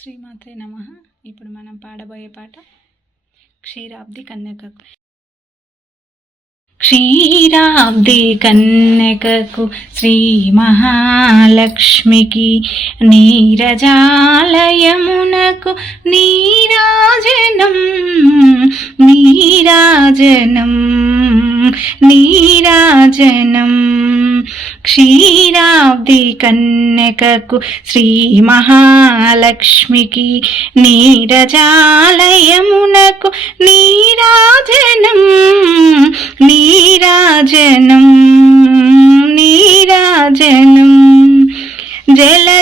శ్రీమాత్రే నమ. ఇప్పుడు మనం పాడబోయే పాట క్షీరాబ్ది కన్యకకు. క్షీరాబ్ది కన్యకకు శ్రీ మహాలక్ష్మికి నీరజాలయమునకు నీరాజనం నీరాజనం నీరాజనం. క్షీరాబ్ది కన్యకకు శ్రీ మహాలక్ష్మికి నీరజాలయమునకు నీరాజనం నీరాజనం.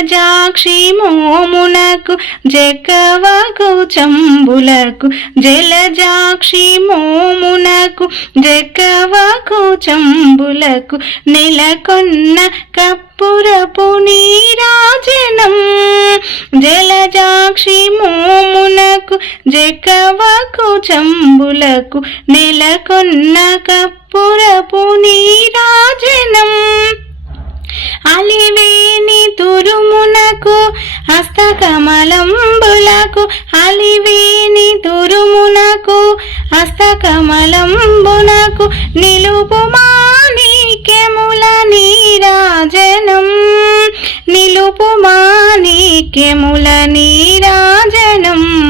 జలజాక్షి మోమునకు జకవకు చంబులకు జలజాక్షి మోమునకు జకవకు చంబులకు నెలకొన్న కప్పురపు నీరాజనం. జలజాక్షి మోమునకు జకవకు చంబులకు నెలకొన్న కప్పురపు నీరాజనం. అలివే హస్తకమలంబునకు నిలుపు మాణిక్యముల నీరాజనం. నిలుపుమాణిక్యముల నీరాజనం.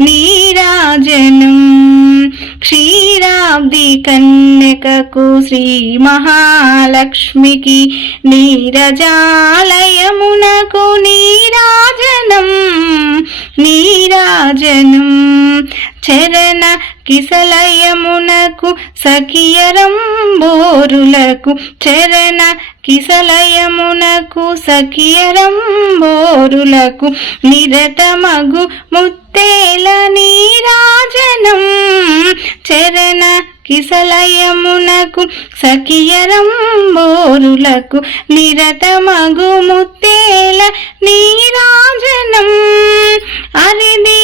నీరాజనం. క్షీరాబ్ది కన్యకకు శ్రీ మహాలక్ష్మికి నీరజాలయమునకు నీరాజనం. నీరాజనం. చరణ కిసలయమునకు సఖియరంబోరులకు చరణ కిసలయమునకు సఖియరంబోరులకు నిరతమగు ముత్తేల నీరాజనం. చరణ కిసలయమునకు సఖియరంబోరులకు నిరతమగు ముత్తేల నీరాజనం. అరిది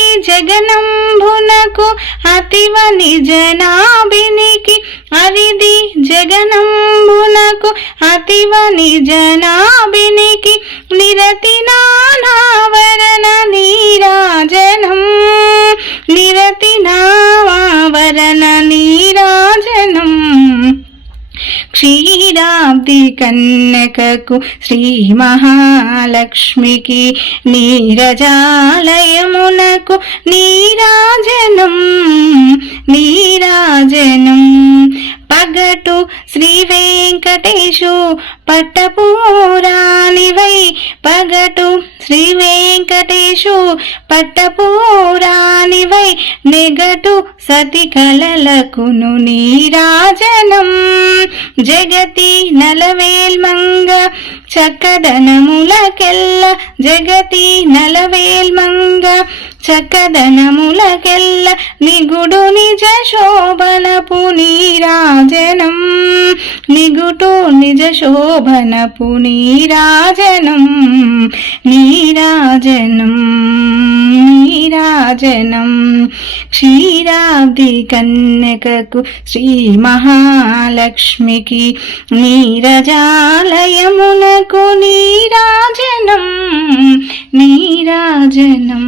జగనంబునకు అతివ నిజనాభినికి అరిది జగనంబునకు అతివ నిజనాభినికి నిరతి నానావరణ నీరాజనం. నిరతి నావరణ నీరాజనం. క్షీరాబ్ది కన్నకకు శ్రీ మహాలక్ష్మికి నీరజాలయమునకు నీ శ్రీ వెంకటేశు పట్టపూరానివై పగటు శ్రీ వెంకటేశు పట్టపూరానివై నెగటు సతి కలలకును నీరాజనం. జగతి నలవేల్మంగ చక్కదనములకెల్ల. జగతి నలవేల్మంగ చక్కదనములకెల్ల. నిగుడు నిజ శోభనపు నీరాజనం. నిగుటు నిజ శోభనపు నీరాజనం నీరాజనం నీరాజనం క్షీరాబ్ది కన్యకకు శ్రీ మహాలక్ష్మికి నీరజాలయమునకు నీరాజనం నీరాజనం నీరా